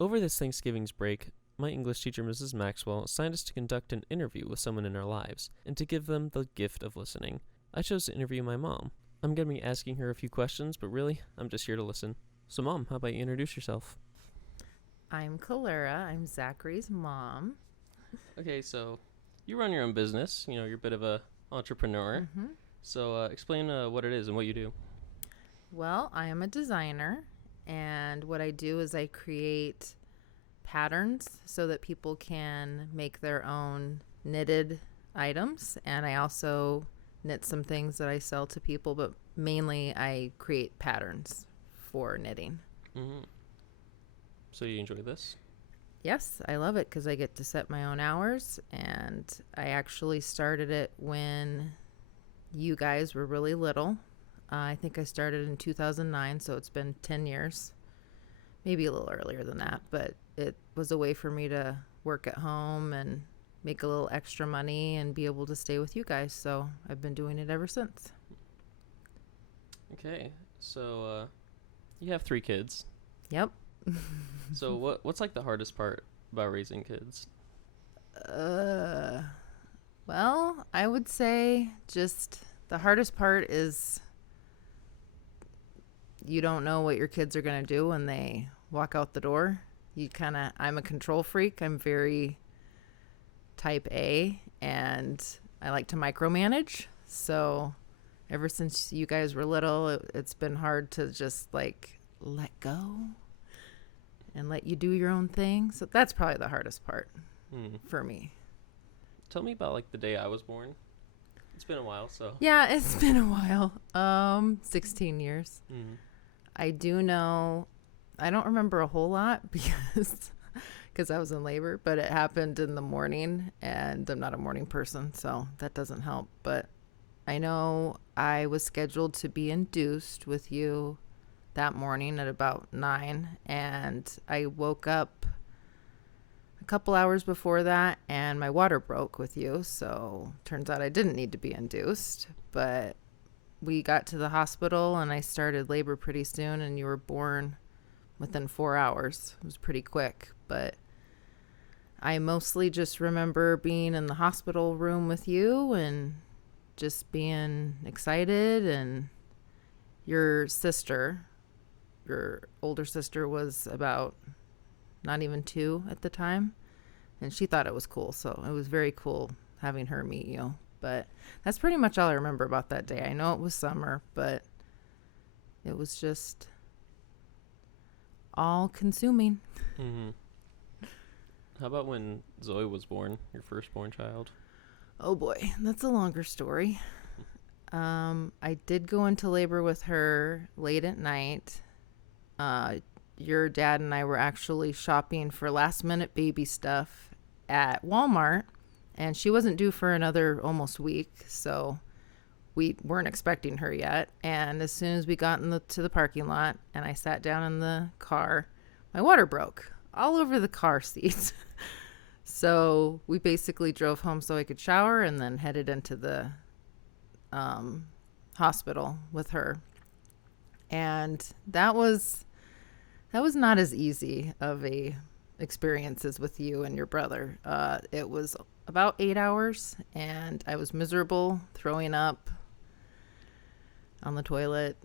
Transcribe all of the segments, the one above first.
Over this Thanksgiving's break, my English teacher, Mrs. Maxwell, assigned us to conduct an interview with someone in our lives and to give them the gift of listening. I chose to interview my mom. I'm going to be asking her a few questions, but really, I'm just here to listen. So, Mom, how about you introduce yourself? I'm Calera. I'm Zachary's mom. Okay, so you run your own business. You're a bit of a entrepreneur. Mm-hmm. So, explain what it is and what you do. Well, I am a designer, and what I do is I create patterns so that people can make their own knitted items, and I also knit some things that I sell to people, but mainly I create patterns for knitting. Mm-hmm. So you enjoy this? Yes, I love it because I get to set my own hours, and I actually started it when you guys were really little. I think I started in 2009, so it's been 10 years, maybe a little earlier than that, but it was a way for me to work at home and make a little extra money and be able to stay with you guys, so I've been doing it ever since. Okay, so you have 3 kids. Yep. So what's like the hardest part about raising kids? Well, I would say just the hardest part is you don't know what your kids are going to do when they walk out the door. I'm a control freak. I'm very type A, and I like to micromanage. So ever since you guys were little, it's been hard to just like let go and let you do your own thing. So that's probably the hardest part for me. Tell me about like the day I was born. It's been a while, so. Yeah, it's been a while. 16 years. Mm-hmm. I do know, I don't remember a whole lot because I was in labor, but it happened in the morning, and I'm not a morning person, so that doesn't help. But I know I was scheduled to be induced with you that morning at about 9, and I woke up a couple hours before that, and my water broke with you, so turns out I didn't need to be induced, but we got to the hospital, and I started labor pretty soon, and you were born within 4 hours. It was pretty quick, but I mostly just remember being in the hospital room with you and just being excited. And your older sister was about not even 2 at the time, and she thought it was cool, so it was very cool having her meet you. But that's pretty much all I remember about that day. I know it was summer, but it was just all consuming. Mm-hmm. How about when Zoe was born, your firstborn child? Oh boy, that's a longer story. I did go into labor with her late at night. Your dad and I were actually shopping for last minute baby stuff at Walmart, and she wasn't due for another almost week, so we weren't expecting her yet. And as soon as we got to the parking lot and I sat down in the car, my water broke all over the car seats. So we basically drove home so I could shower and then headed into the hospital with her. And that was not as easy of a experience as with you and your brother. It was about 8 hours, and I was miserable, throwing up on the toilet.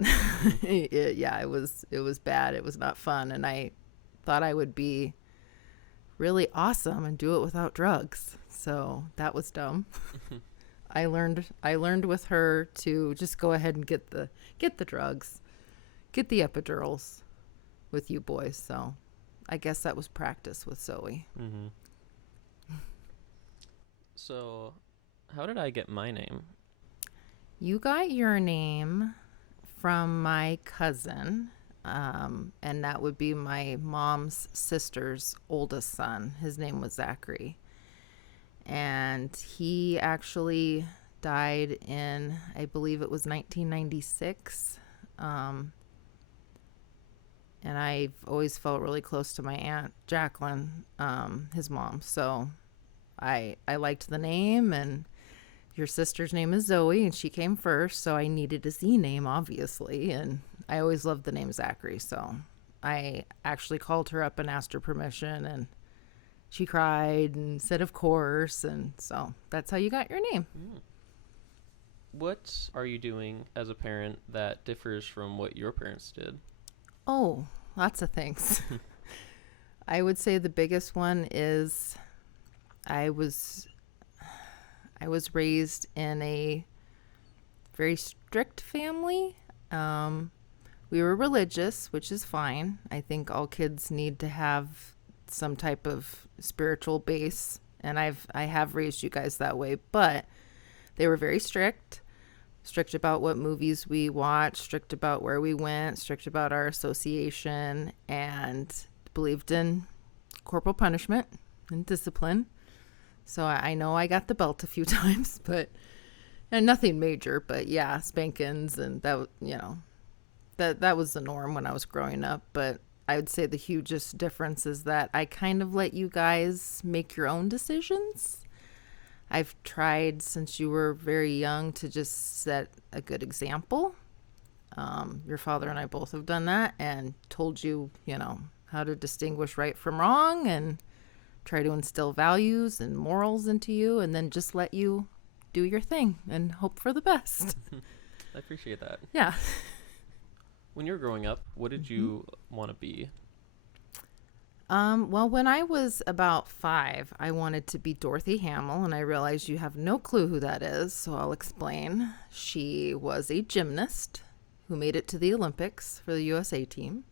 It was bad. It was not fun, and I thought I would be really awesome and do it without drugs. So that was dumb. I learned with her to just go ahead and get the drugs, get the epidurals with you boys. So I guess that was practice with Zoe. Mm-hmm. So, how did I get my name? You got your name from my cousin, and that would be my mom's sister's oldest son. His name was Zachary. And he actually died in, I believe it was 1996. And I've always felt really close to my Aunt Jacqueline, his mom. So I liked the name, and your sister's name is Zoe, and she came first, so I needed a Z name, obviously, and I always loved the name Zachary, so I actually called her up and asked her permission, and she cried and said, of course. And so that's how you got your name. Mm. What are you doing as a parent that differs from what your parents did? Oh, lots of things. I would say the biggest one is I was raised in a very strict family. We were religious, which is fine. I think all kids need to have some type of spiritual base, and I have raised you guys that way, but they were very strict about what movies we watched, strict about where we went, strict about our association, and believed in corporal punishment and discipline. So I know I got the belt a few times, and nothing major, but yeah, spankings, and that, that was the norm when I was growing up. But I would say the hugest difference is that I kind of let you guys make your own decisions. I've tried since you were very young to just set a good example. Your father and I both have done that and told you, how to distinguish right from wrong and try to instill values and morals into you, and then just let you do your thing and hope for the best. I appreciate that. Yeah. When you were growing up, what did you want to be? Well, when I was about 5, I wanted to be Dorothy Hamill, and I realized you have no clue who that is, so I'll explain. She was a gymnast who made it to the Olympics for the USA team,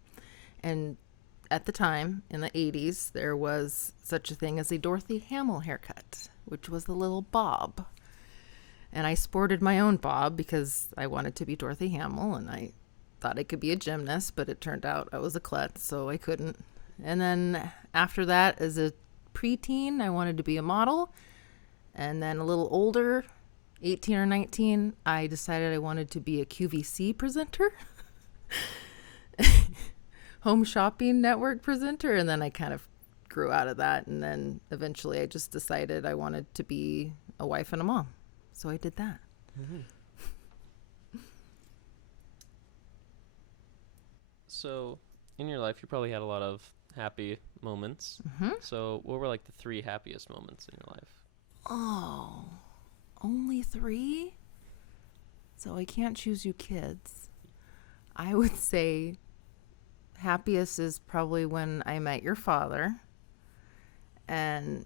and at the time, in the 80s, there was such a thing as a Dorothy Hamill haircut, which was the little bob. And I sported my own bob because I wanted to be Dorothy Hamill, and I thought I could be a gymnast, but it turned out I was a klutz, so I couldn't. And then after that, as a preteen, I wanted to be a model. And then a little older, 18 or 19, I decided I wanted to be a QVC presenter, home shopping network presenter. And then I kind of grew out of that. And then eventually I just decided I wanted to be a wife and a mom. So I did that. Mm-hmm. So in your life, you probably had a lot of happy moments. Mm-hmm. So what were like the 3 happiest moments in your life? Oh, only 3? So I can't choose you kids. I would say happiest is probably when I met your father. And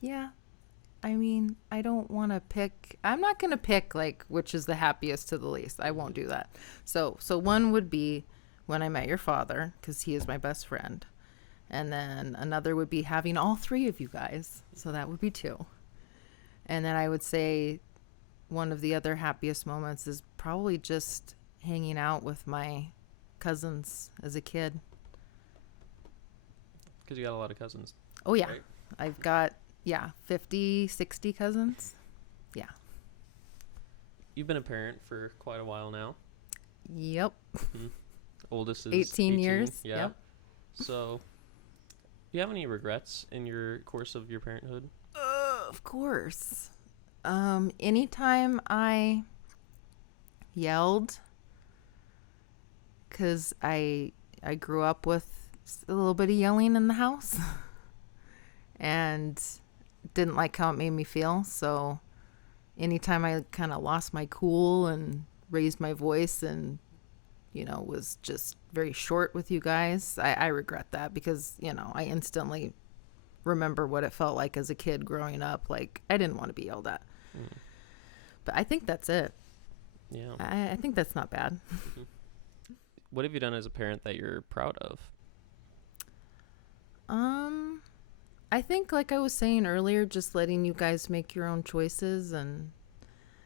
yeah, I mean, I don't want to pick. I'm not going to pick like which is the happiest to the least. I won't do that. So one would be when I met your father, because he is my best friend. And then another would be having all 3 of you guys. So that would be 2. And then I would say one of the other happiest moments is probably just hanging out with my cousins as a kid. Because you got a lot of cousins. Oh, yeah. Right? I've got, 50, 60 cousins. Yeah. You've been a parent for quite a while now. Yep. Mm-hmm. Oldest is 18 years. Yeah. Yep. So, do you have any regrets in your course of your parenthood? Of course. Anytime I yelled, because I grew up with a little bit of yelling in the house and didn't like how it made me feel. So anytime I kind of lost my cool and raised my voice and, was just very short with you guys, I regret that because, I instantly remember what it felt like as a kid growing up. Like, I didn't want to be yelled at. Mm. But I think that's it. Yeah. I think that's not bad. Mm-hmm. What have you done as a parent that you're proud of? I think, like I was saying earlier, just letting you guys make your own choices. And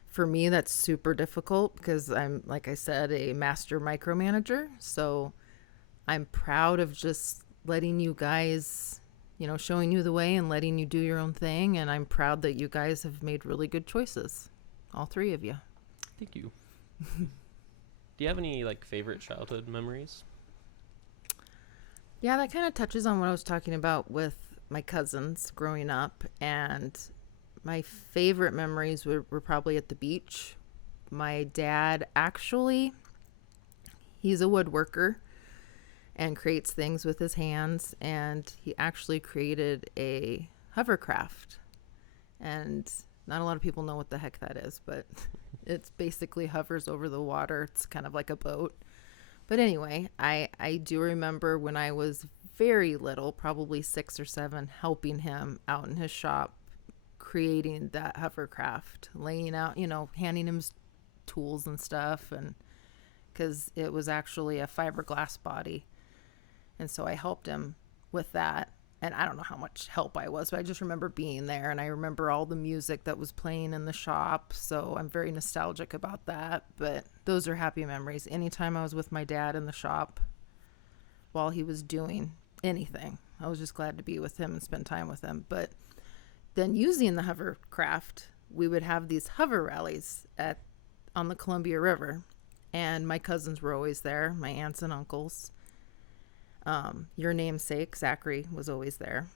for me, that's super difficult because I'm, like I said, a master micromanager. So I'm proud of just letting you guys, showing you the way and letting you do your own thing. And I'm proud that you guys have made really good choices. All 3 of you. Thank you. Do you have any, favorite childhood memories? Yeah, that kind of touches on what I was talking about with my cousins growing up. And my favorite memories were probably at the beach. My dad, actually, he's a woodworker. and creates things with his hands. And he actually created a hovercraft. And not a lot of people know what the heck that is, but it's basically hovers over the water. It's kind of like a boat. But anyway, I do remember when I was very little, probably 6 or 7, helping him out in his shop, creating that hovercraft, laying out, handing him tools and stuff, and because it was actually a fiberglass body. And so I helped him with that. And I don't know how much help I was, but I just remember being there, and I remember all the music that was playing in the shop. So I'm very nostalgic about that. But those are happy memories. Anytime I was with my dad in the shop while he was doing anything, I was just glad to be with him and spend time with him. But then using the hovercraft, we would have these hover rallies on the Columbia River. And my cousins were always there, my aunts and uncles. Your namesake, Zachary, was always there.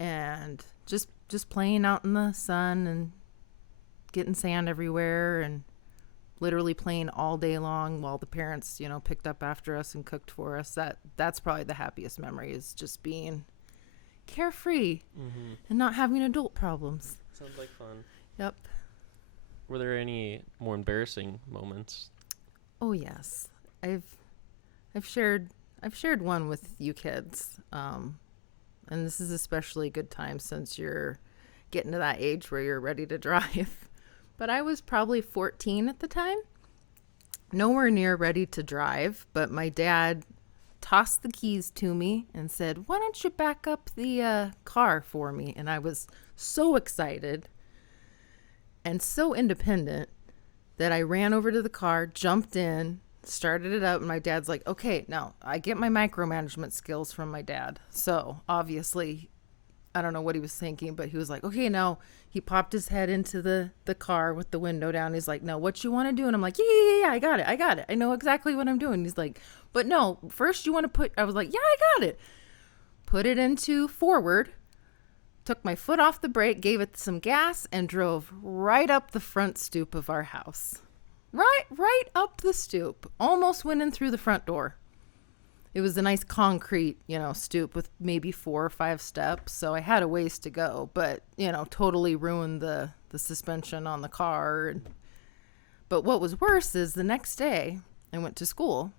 And just playing out in the sun and getting sand everywhere and literally playing all day long while the parents, picked up after us and cooked for us. That's probably the happiest memory, is just being carefree and not having adult problems. Sounds like fun. Yep. Were there any more embarrassing moments? Oh, yes. I've shared one with you kids, and this is especially a good time since you're getting to that age where you're ready to drive. But I was probably 14 at the time, nowhere near ready to drive, but my dad tossed the keys to me and said, "Why don't you back up the car for me?" And I was so excited and so independent that I ran over to the car, jumped in, started it up, and my dad's like, "Okay, now I get my micromanagement skills from my dad." So obviously, I don't know what he was thinking, but he was like, "Okay, now," he popped his head into the car with the window down. He's like, "No, what you want to do?" And I'm like, yeah, I got it. I know exactly what I'm doing. He's like, "But no, first you want to put," I was like, "Yeah, I got it." Put it into forward, took my foot off the brake, gave it some gas, and drove right up the front stoop of our house. Right up the stoop. Almost went in through the front door. It was a nice concrete, stoop with maybe 4 or 5 steps. So I had a ways to go, but, totally ruined the suspension on the car. But what was worse is the next day I went to school,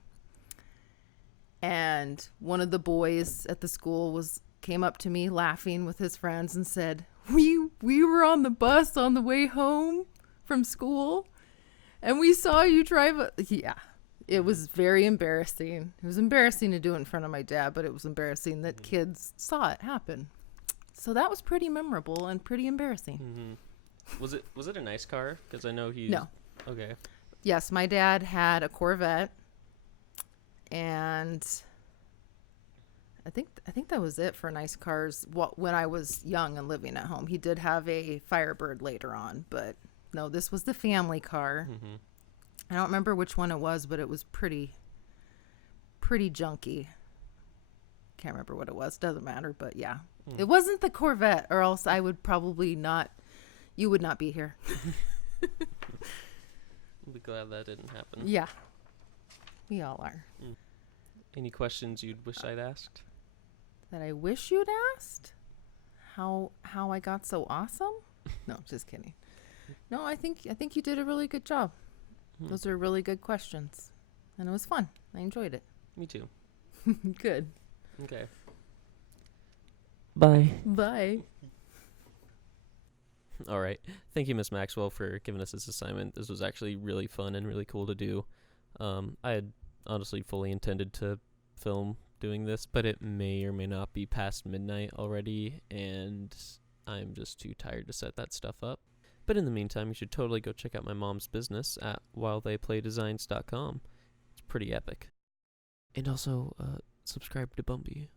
and one of the boys at the school came up to me laughing with his friends and said, we were on the bus on the way home from school, and we saw you drive yeah. It was very embarrassing. It was embarrassing to do it in front of my dad, but it was embarrassing that kids saw it happen. So that was pretty memorable and pretty embarrassing. Mm-hmm. Was it a nice car? Because I know No. Okay. Yes, my dad had a Corvette, and I think that was it for nice cars when I was young and living at home. He did have a Firebird later on, but no, this was the family car. Mm-hmm. I don't remember which one it was, but it was pretty junky. Can't remember what it was. Doesn't matter, but yeah. It wasn't the Corvette, or else I would probably not, you would not be here. I'll be glad that didn't happen. Yeah. We all are. Any questions you'd wish I'd asked? That I wish you'd asked? How I got so awesome? No, just kidding. No, I think you did a really good job. Those are really good questions. And it was fun. I enjoyed it. Me too. Good. Okay. Bye. Bye. All right. Thank you, Miss Maxwell, for giving us this assignment. This was actually really fun and really cool to do. I had honestly fully intended to film doing this, but it may or may not be past midnight already, and I'm just too tired to set that stuff up. But in the meantime, you should totally go check out my mom's business at whiletheyplaydesigns.com. It's pretty epic. And also, subscribe to Bumby.